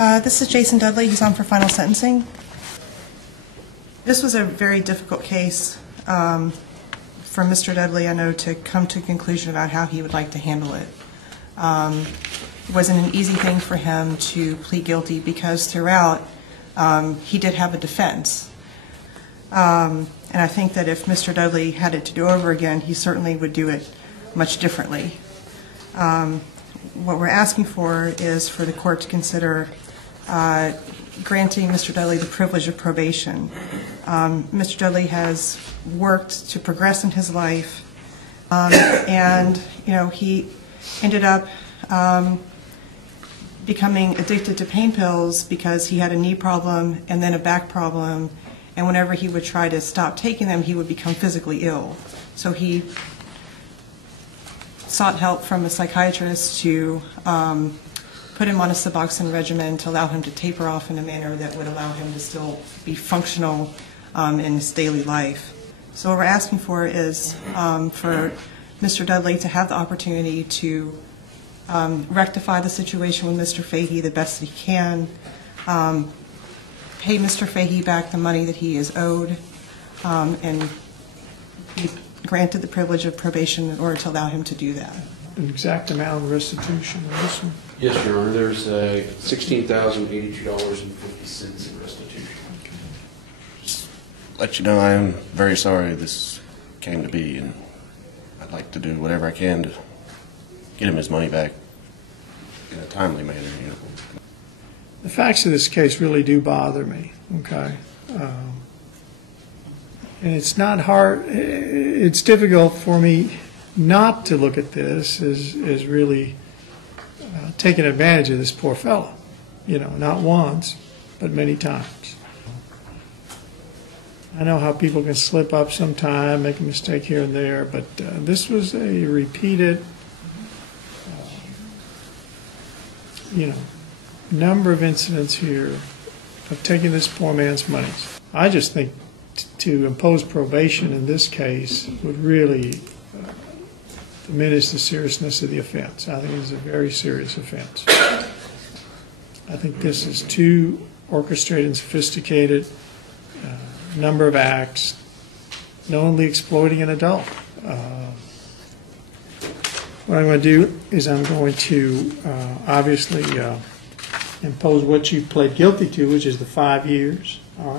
This is Jason Dudley. He's on for final sentencing. This was a very difficult case for Mr. Dudley, I know, to come to a conclusion about how he would like to handle it. It wasn't an easy thing for him to plead guilty because throughout he did have a defense. And I think that if Mr. Dudley had it to do over again, he certainly would do it much differently. What we're asking for is for the court to consider granting Mr. Dudley the privilege of probation. Mr. Dudley has worked to progress in his life, and he ended up becoming addicted to pain pills because he had a knee problem and then a back problem, and whenever he would try to stop taking them, he would become physically ill. So he sought help from a psychiatrist to put him on a Suboxone regimen to allow him to taper off in a manner that would allow him to still be functional in his daily life. So what we're asking for is for Mr. Dudley to have the opportunity to rectify the situation with Mr. Fahey the best that he can, pay Mr. Fahey back the money that he is owed, and be granted the privilege of probation in order to allow him to do that. An exact amount of restitution on this one? Yes, Your Honor. There's $16,082.50 in restitution. Okay. Just let you know I am very sorry this came to be, and I'd like to do whatever I can to get him his money back in a timely manner. The facts of this case really do bother me, okay? And it's not hard, it's difficult for me not to look at this as really taking advantage of this poor fellow, not once, but many times. I know how people can slip up sometime, make a mistake here and there, but this was a repeated, number of incidents here of taking this poor man's money. I just think to impose probation in this case would really diminish the seriousness of the offense. I think it's a very serious offense. I think this is too orchestrated and sophisticated, number of acts, knowingly exploiting an adult. What I'm going to do is I'm going to obviously impose what you pled guilty to, which is the 5 years. All right.